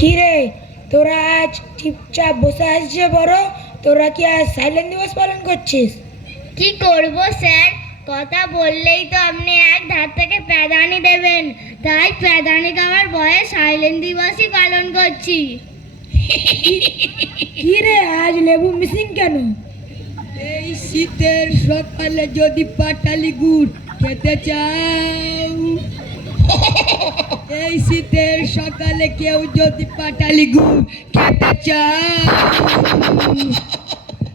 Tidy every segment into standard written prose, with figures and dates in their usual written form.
কিরে তোরা আজ চুপচাপ বসে আসছে বড়, তোরা কি আজ সাইলেন্ট দিবস পালন করছিস? কি করব স্যার, কথা বললেই তো আপনি এক ধার থেকে প্যাদানি দেবেন, তাই প্যাদানি খাওয়ার ভয়ে সাইলেন্ট দিবসই পালন করছি। কিরে আজ লেবু মিসিং কেন? এই শীতের সকালে যদি পাটালি গুড় খেতে চাও, এই শীতের সকালে কেউ যদি পাটালি গুড় খেতে চাও,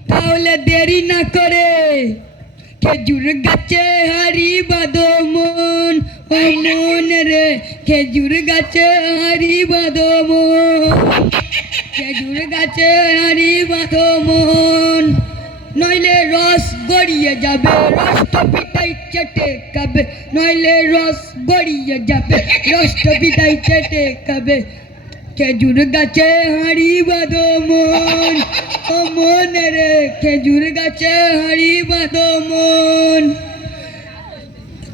তাহলে দেরি না করে খেজুর গাছে হারি বাঁধো মন, ও মন রে খেজুর গাছে হারি বাঁধো মন, খেজুর গাছে হারি বাঁধো মন, নইলে রস গড়িয়ে যাবে, রসটা পিটাই চেটে খাবে, নইলে রস গড়িয়ে যাবে, রসটা পিটাই চেটে খাবে, খেজুর গাছে হাঁড়ি বাঁধো মন, ও মন রে খেজুর গাছে হাঁড়ি বাঁধো মন,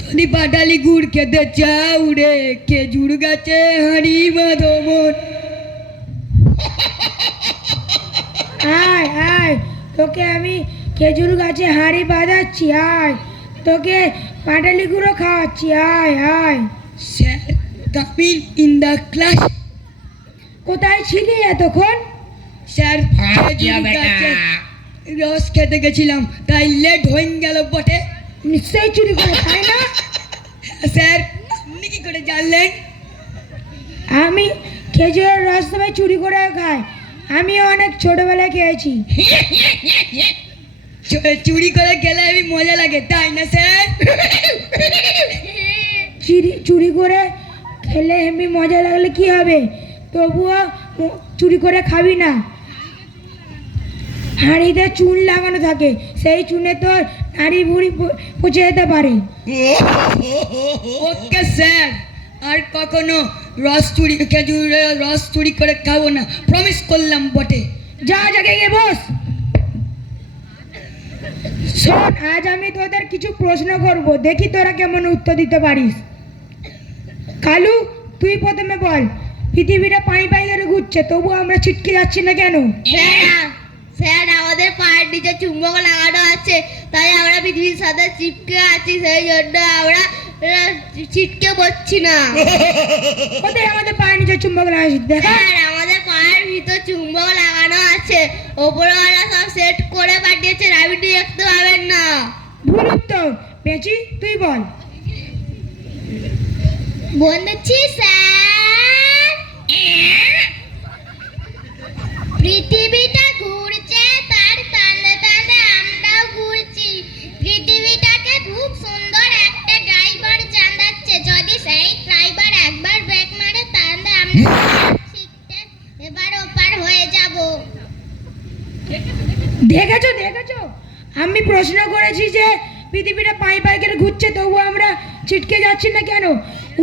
যদি পাটালি গুড় খেতে চাও রে খেজুর গাছে হাঁড়ি বাঁধো মন। আয় আয়, তোকে আমি খেজুর গাছে হাঁড়ি বাঁধাচ্ছি, আয় তোকে পাটালি গুঁড়ো খাওয়াচ্ছি, আয় আয়। Sir coming in the class. কোথায় ছিলি এতক্ষণ? স্যার খেজুর গাছে রস খেতে গেছিলাম, তাই লেট হয়ে গেল বটে। নিশ্চয়ই চুরি করে, তাই না? স্যার আপনি কি করে জানলেন? আমি খেজুরের রস সবাই চুরি করে খাই, আমিও অনেক ছোটবেলায় খেয়েছি। চুরি করে গেলে আমি মজা লাগে, তাই না স্যার? চুরি করে খেলে এমনি মজা লাগলে কি হবে, তবুও চুরি করে খাবি না। হাঁড়িতে চুন লাগানো থাকে, সেই চুনে তোর নাড়ি ভুড়ি পচে যেতে পারে। ওকে স্যার, আর কখনো খেজুরের রস চুরি করে খাবো না, প্রমিস করলাম বটে। যা জাগে গিয়ে বস। শোন, আজ আমি তোদের কিছু প্রশ্ন করব, দেখি তোরা কেমন উত্তর দিতে পারিস। কালু, তুই প্রথমে বল, পৃথিবীটা পাই পাই করে ঘুরছে, তবু আমরা ছিটকে যাচ্ছি না কেন? স্যার আমাদের পায়ের নিচে চুম্বক লাগানো আছে, তাই আমরা পৃথিবীর সাথে চিপকে আছি, সেই জন্য আমরা ছিটকে পড়ছি না। কোথায় আমাদের পায়ের নিচে চুম্বক লাগাচ্ছিস দেখা? স্যার আমাদের পায়ের ভিতর চুম্বক লাগানো আছে, ওপরওয়ালা সব সেট করে পাঠিয়েছেন, আপনি দেখতে পাবেন না। ভুল উত্তর। পেঁচি, তুই বল। বলছি স্যার, পৃথিবীটা ঘুরছে, তার টানে টানে আমরাও ঘুরছি, পৃথিবীটাকে খুব সুন্দর একটা ড্রাইভার চালাচ্ছে, যদি সেই ড্রাইভার একবার ব্রেক মারে তাহলে আমরা শিখতে এবার ওপার হয়ে যাব। দেখেছো দেখেছো, আমি প্রশ্ন করেছি যে পৃথিবীটা পাই পাই করে ঘুরছে, তবু আমরা ছিটকে যাচ্ছি না কেন?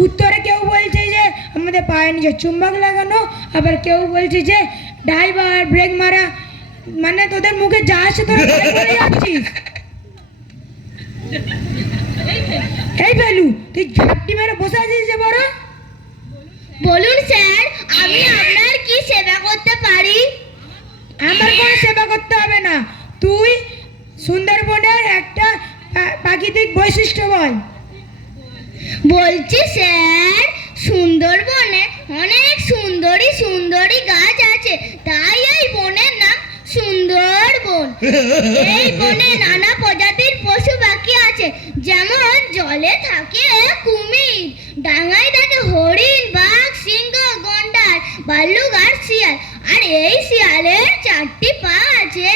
উত্তরে কেউ বলছে যে আমাদের পায়ের নিচে চুম্বক লাগানো, আবার কেউ বলছে যে ড্রাইভার ব্রেক মারা, মানে তোদের মুখে যা আসে তোরা বলে যাচ্ছিস। এই বেলু, তুই ঝাপটি মেরে বসে আছিস যে বড়? বলুন স্যার, আমি আপনার কি সেবা করতে পারি? আমার কোনো সেবা করতে হবে না, তুই সুন্দরবনের একটা প্রাকৃতিক বৈশিষ্ট্য বল। বলছি স্যার, সুন্দরবনে অনেক সুন্দরী সুন্দরী গাছ আছে, তাই এই বনের নাম সুন্দরবন। এই বনে নানা প্রজাতির পশু পাখি আছে, যেমন জলে থাকে কুমির, ডাঙায় থাকে হরিণ, বাঘ, সিংহ, গন্ডার, ভাল্লুক আর শিয়াল। আর এই শিয়ালের 4টি পা আছে,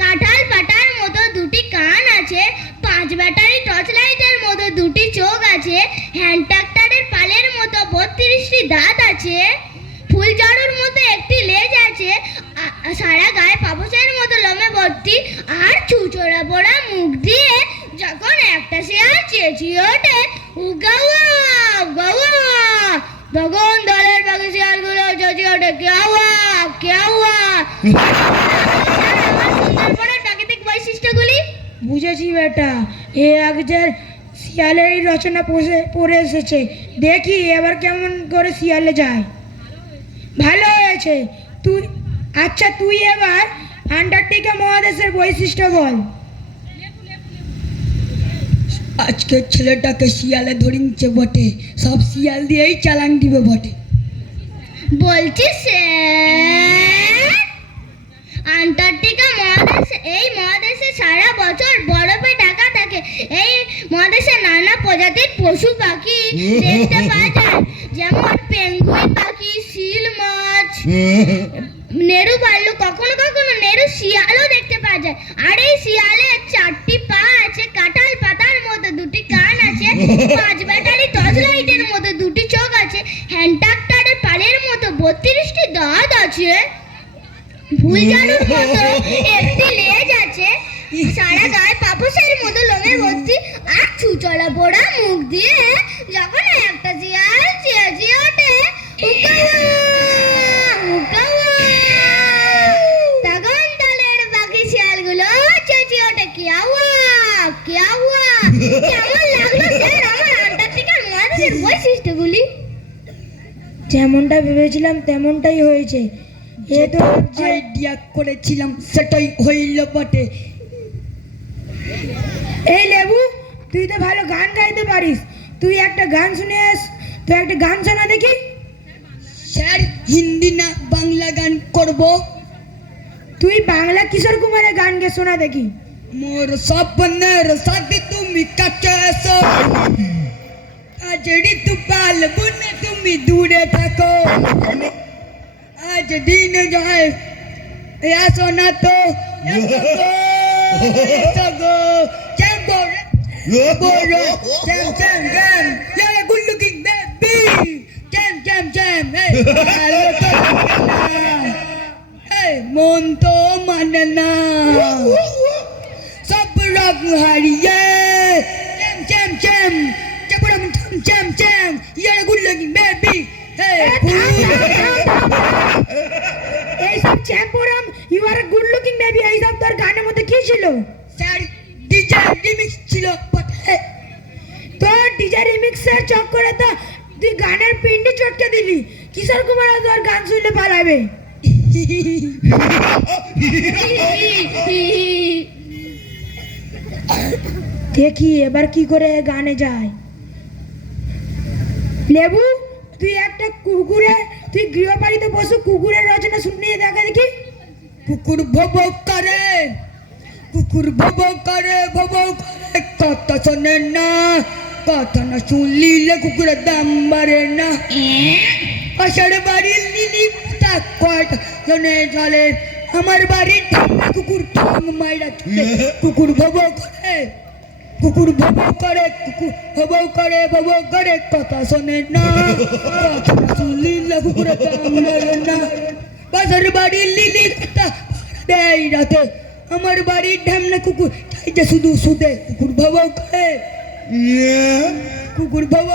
কাঁঠাল পাতার মতো 2টি কান আছে, 5 ব্যাটারি টর্চ লাইটের মতো 2টি চোখ আছে, হ্যান্ড ট্রাক্টরের পালের মতো 32টি দাঁত আছে, ফুলঝাড়ুর মতো একটি লেজ আছে, সারা গায়ে পাপোশের মতো লোমে ভর্তি, আর চুচড়া পড়া মুখ দিয়ে যখন একটা শিয়াল চেঁচিয়ে ওঠে উগাওয়া উগাওয়া, তখন দলের বাকি শিয়ালগুলো চেঁচিয়ে ওঠে সুন্দরবনের প্রাকৃতিক বৈশিষ্ট্যগুলি? বুঝেছি বেটা, এ আগের শিয়ালের রচনা পড়ে এসেছে, দেখি এবার কেমন করে শিয়ালে যায়। ভালো হয়েছে। তুই এবার আন্টার্কটিকা মহাদেশের বৈশিষ্ট্য বল। আজকের ছেলেটাকে শিয়ালে ধরিনছে বটে, সব শিয়াল দিয়েই চালান দিবে বটে। বলছি স্যার, আন্টার্কটিকা মহাদেশ, এই মহাদেশে সারা বছর বরফে ঢাকা থাকে। এই মহাদেশে নানা প্রজাতির পশু পাখি দেখতে পাওয়া যায়, যেমন পেঙ্গুইন পাখি, শিল মাছ, নেরু ভাল্লুক, কখনো কখনো নেরু শিয়ালও দেখতে পাওয়া যায়। আর এই শিয়ালের 4টি পা আছে, কাঁঠাল পাতার মতো 2টি কান আছে, 5 ব্যাটারি টর্চ লাইটের মতো 2টি চোখ আছে, হ্যান্ড ট্রাক্টরের পালের মতো 32টি দাঁত আছে, ফুলঝাড়ুর মতো 1টি লেজ আছে, সারা গায়ে পাপোশের মতো লোমে ভর্তি, আর ছুচলা পোড়া মুখ দিয়ে যখন একটা শিয়াল চেঁচিয়ে ওঠে উকাওয়া উকাওয়া, তখন দলের বাকি শিয়ালগুলো চেঁচিয়ে ওঠে কিয়াওয়া কিয়াওয়া। কেমন লাগলো স্যার আমার আন্টার্কটিকার মহাদেশের বৈশিষ্ট্যগুলি? যেমনটা ভেবেছিলাম তেমনটাই হয়েছে। এ তো যে আইডিয়া করেছিলাম সেটাই হইল বটে। এই লেবু, তুই তো ভালো গান গাইতে পারিস, তুই একটা গান শোনা দেখি। স্যার, হিন্দি না বাংলা গান করব? তুই বাংলা কিশোর কুমারের গান গে শোনা দেখি। মোর স্বপ্নের সাথে তুমি কাছে এসো, আজ ঋতু কাল বুনে তুমি দূরে থাকো, আজ দিন যায় এসো না তো এসো গো চ্যাম্পো বড় চ্যাম চ্যাম চ্যাম ইয়ারে গুড লুকিং বেবি চ্যাম চ্যাম চ্যাম এই মন তো মানে না, সব রং হারিয়ে চ্যাম চ্যাম চ্যাম চ্যাম চ্যাম চ্যাম ইয়ারে গুড লুকিং বেবি। এইসব চ্যাম্পোরাম you are good looking baby, এইসব তোর গানের মধ্যে কি ছিল? স্যার, ডিজে রিমিক্স ছিল বটে। তোর ডিজে রিমিক্সের চক্করে তো তুই গানের পিন্ডি চটকে দিলি। কিশোর কুমার তোর গান শুনলে পালাবে। দেখি এবার কি করে গানে যায়। লেবু, তুই গৃহপালিত পশু কুকুরের রচনা শুনিয়ে দেখা দেখি। কুকুর ভব করে, কুকুর ভব করে, ভব করে, কথা শোনে না, কথা না শুনলিলে কুকুরের দাম বাড়ে না। পাশের বাড়ির লিলি কয়টা শোনে চলে, আমার বাড়ির কুকুর ঠং মাইরা চলে। কুকুর ভব করে, কুকুর ভব করে, কুকুর ভব করে, ভব করে, কথা শোনে না, কথা না শুনলিলে কুকুরের দাম বাড়ে না। পাশের বাড়ির লিলি দেয় রাতে, আমার বাড়ির ঢামনা কুকুর চাইছে শুধু সুদে। কুকুর ভব করে, কুকুর ভব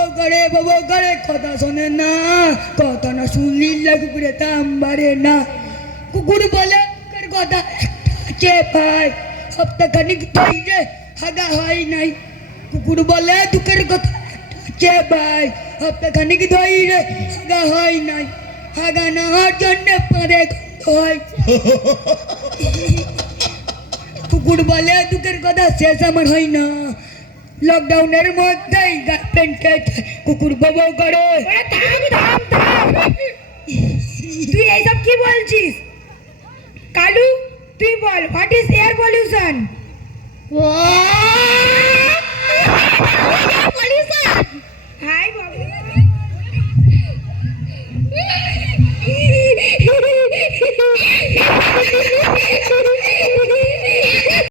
করে, কথা শোনে না, কথা না শুনলিলে কুকুরের দাম বাড়ে না। কুকুর বলে কথা আছে ভাই, সপ্তাহখানিক ধরে হাগা হয় নাই। কুকুর বলে দুঃখের কথা আছে ভাই, সপ্তাহখানিক ধরে হাগা হয় নাই। হাগা না হওয়ার জন্য পারে হয়। কুকুর বলে দুঃখের কথা শেষ আমার হয় না, লকডাউনের মধ্যেই গার্লফ্রেন্ডকে কুকুর ভব করে। তুই এইসব কি বলছিস? কালু, তুই বল, what is air pollution? Pollution high Babu,